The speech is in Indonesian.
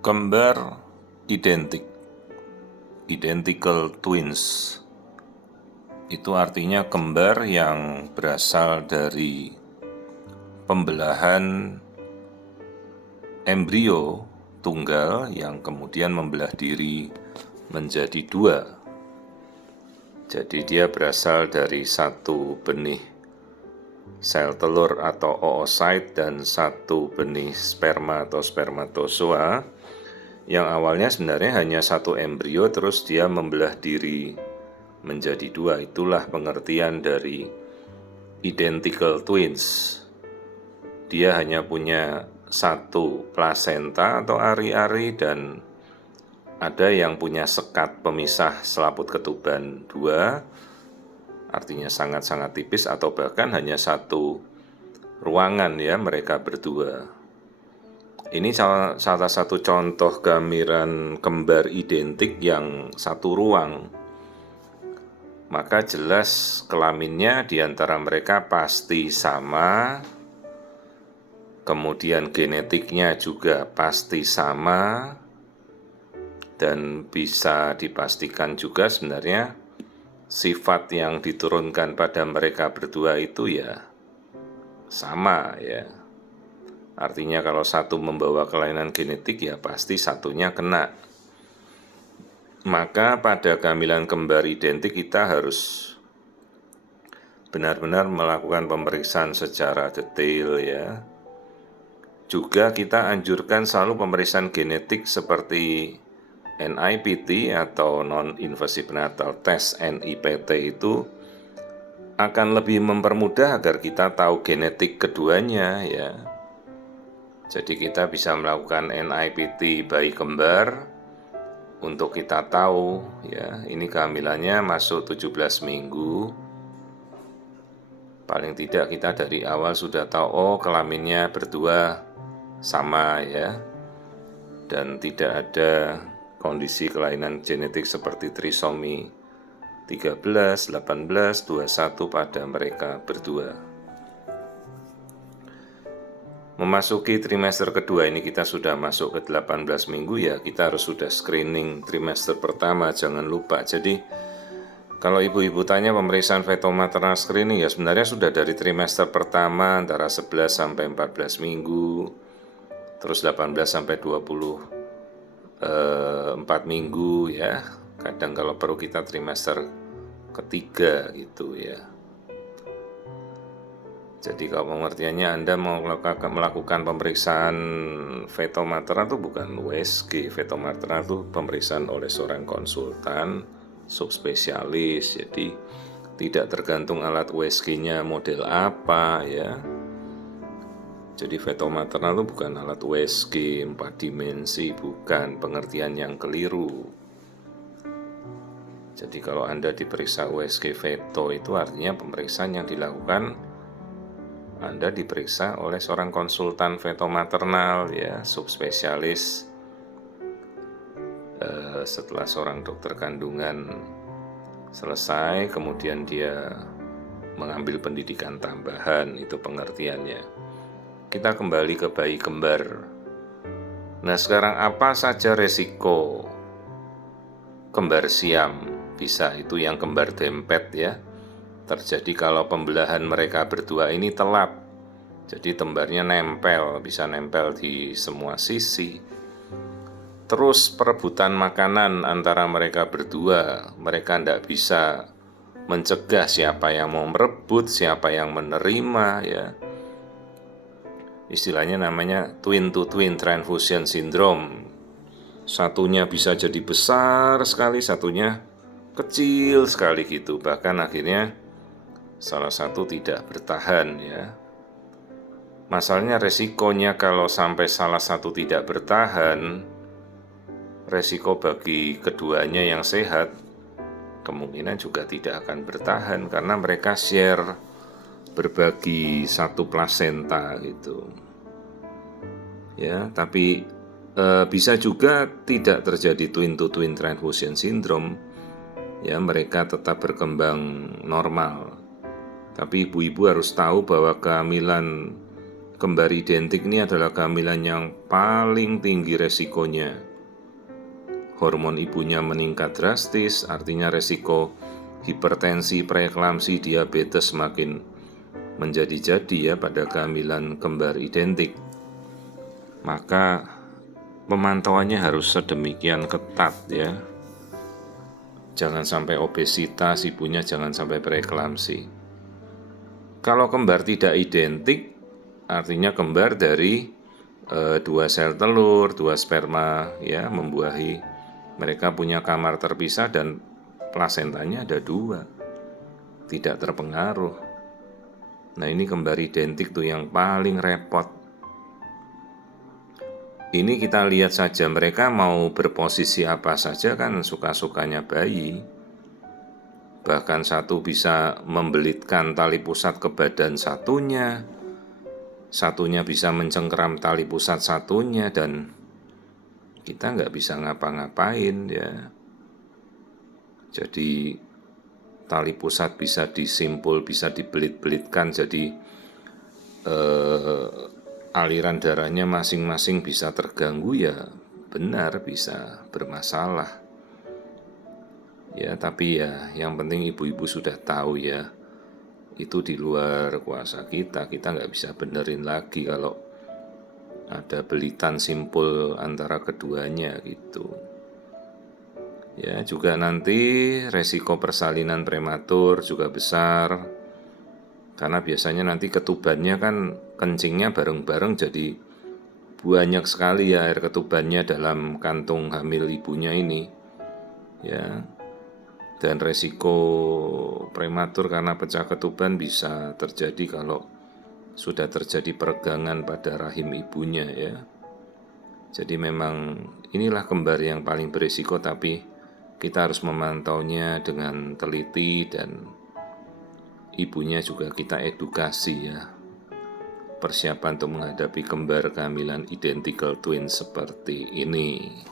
Kembar identik, identical twins. Itu artinya kembar yang berasal dari pembelahan embrio tunggal yang kemudian membelah diri menjadi dua. Jadi dia berasal dari satu benih sel telur atau oosit dan satu benih sperma atau spermatozoa yang awalnya sebenarnya hanya satu embrio, terus dia membelah diri menjadi dua. Itulah pengertian dari identical twins. Dia hanya punya satu plasenta atau ari-ari dan ada yang punya sekat pemisah selaput ketuban dua, artinya sangat-sangat tipis, atau bahkan hanya satu ruangan ya mereka berdua. Ini salah satu contoh kehamilan kembar identik yang satu ruang. Maka jelas kelaminnya di antara mereka pasti sama, kemudian genetiknya juga pasti sama, dan bisa dipastikan juga sebenarnya sifat yang diturunkan pada mereka berdua itu ya sama ya. Artinya kalau satu membawa kelainan genetik ya pasti satunya kena. Maka pada kehamilan kembar identik kita harus benar-benar melakukan pemeriksaan secara detail ya. Juga kita anjurkan selalu pemeriksaan genetik seperti NIPT atau Non-Invasive Prenatal Test NIPT itu akan lebih mempermudah agar kita tahu genetik keduanya ya. Jadi kita bisa melakukan NIPT bayi kembar untuk kita tahu ya, ini kehamilannya masuk 17 minggu. Paling tidak kita dari awal sudah tahu oh kelaminnya berdua sama ya. Dan tidak ada kondisi kelainan genetik seperti trisomi 13, 18, 21 pada mereka berdua. Memasuki trimester kedua ini kita sudah masuk ke 18 minggu ya, kita harus sudah screening trimester pertama, jangan lupa. Jadi kalau ibu-ibu tanya pemeriksaan fetal maternal screening ya sebenarnya sudah dari trimester pertama antara 11 sampai 14 minggu, terus 18 sampai 24 minggu ya. Kadang kalau perlu kita trimester ketiga gitu ya. Jadi kalau pengertiannya Anda mau melakukan pemeriksaan fetal maternal itu bukan USG. Fetal maternal itu pemeriksaan oleh seorang konsultan subspesialis. Jadi tidak tergantung alat USG-nya model apa ya. Jadi fetal maternal itu bukan alat USG 4 dimensi, bukan, pengertian yang keliru. Jadi kalau Anda diperiksa USG feto itu artinya pemeriksaan yang dilakukan Anda diperiksa oleh seorang konsultan feto-maternal ya, subspesialis. Setelah seorang dokter kandungan selesai, kemudian dia mengambil pendidikan tambahan, itu pengertiannya. Kita kembali ke bayi kembar. Nah sekarang apa saja resiko kembar siam? Bisa itu yang kembar dempet ya, terjadi kalau pembelahan mereka berdua ini telat. Jadi tembarnya nempel, bisa nempel di semua sisi. Terus perebutan makanan antara mereka berdua, mereka tidak bisa mencegah siapa yang mau merebut, siapa yang menerima ya. Istilahnya namanya twin to twin transfusion syndrome. Satunya bisa jadi besar sekali, satunya kecil sekali gitu. Bahkan akhirnya salah satu tidak bertahan ya. Masalahnya resikonya kalau sampai salah satu tidak bertahan, resiko bagi keduanya yang sehat kemungkinan juga tidak akan bertahan karena mereka share berbagi satu plasenta gitu. Ya, tapi bisa juga tidak terjadi twin to twin transfusion syndrome. Ya, mereka tetap berkembang normal. Tapi ibu-ibu harus tahu bahwa kehamilan kembar identik ini adalah kehamilan yang paling tinggi resikonya. Hormon ibunya meningkat drastis, artinya resiko hipertensi, preeklamsi, diabetes semakin menjadi-jadi ya pada kehamilan kembar identik. Maka pemantauannya harus sedemikian ketat ya. Jangan sampai obesitas, ibunya jangan sampai preeklamsi. Kalau kembar tidak identik, artinya kembar dari 2 sel telur, 2 sperma ya membuahi. Mereka punya kamar terpisah dan plasentanya ada 2, tidak terpengaruh. Nah ini kembar identik tuh yang paling repot. Ini kita lihat saja mereka mau berposisi apa saja kan suka-sukanya bayi. Bahkan satu bisa membelitkan tali pusat ke badan satunya bisa mencengkeram tali pusat satunya, dan kita nggak bisa ngapa-ngapain ya. Jadi tali pusat bisa disimpul, bisa dibelit-belitkan, jadi aliran darahnya masing-masing bisa terganggu ya, benar bisa bermasalah. Ya tapi ya yang penting ibu-ibu sudah tahu ya, itu di luar kuasa kita nggak bisa benerin lagi kalau ada belitan simpul antara keduanya gitu. Ya juga nanti resiko persalinan prematur juga besar, karena biasanya nanti ketubannya kan kencingnya bareng-bareng, jadi banyak sekali ya air ketubannya dalam kantung hamil ibunya ini ya. Dan resiko prematur karena pecah ketuban bisa terjadi kalau sudah terjadi peregangan pada rahim ibunya ya. Jadi memang inilah kembar yang paling berisiko, tapi kita harus memantaunya dengan teliti dan ibunya juga kita edukasi ya. Persiapan untuk menghadapi kembar kehamilan identical twin seperti ini.